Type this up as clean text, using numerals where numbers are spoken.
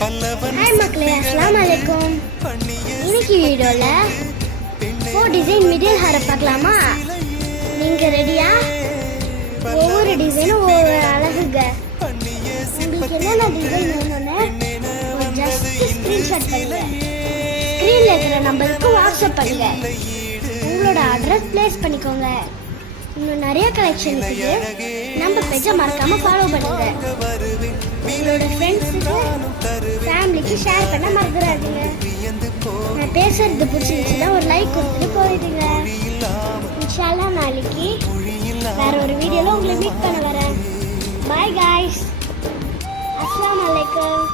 Hi மக்களே, அஸ்ஸலாமு அலைக்கும். இன்னைக்கு வீடியோல 4 டிசைன் மிடில் ஹேர் பார்க்கலாமா? நீங்க ரெடியா? ஒவ்வொரு டிசைனும் ஒவ்வொரு அழகுங்க. உங்களுக்கு என்னென்ன டிசைன் வேணும்னு ஜஸ்ட் ஸ்கிரீன்ஷாட் பண்ணுங்க. ஸ்கிரீன்ல இருக்கிற நம்பருக்கு வாட்ஸ்அப் பண்ணுங்க. உங்களோட அட்ரஸ் பிளேஸ் பண்ணிக்கோங்க. இன்னும் நிறைய கலெக்ஷன் இருக்குது. நம்ம பேஜை மறக்காம ஃபாலோ பண்ணுங்க. உங்களோட ஃப்ரெண்ட்ஸுக்கு ஃபேமிலிக்கு ஷேர் பண்ண மறந்துடாதீங்க. நான் பேசுறது பிடிச்சிருந்துச்சுன்னா ஒரு லைக் கொடுத்துட்டு போயிடுங்க. இன்ஷா அல்லாஹ் நாளைக்கு வேற ஒரு வீடியோல உங்களை மீட் பண்ண வரேன். பாய் காய்ஸ், அஸ்ஸலாமு அலைக்கும்.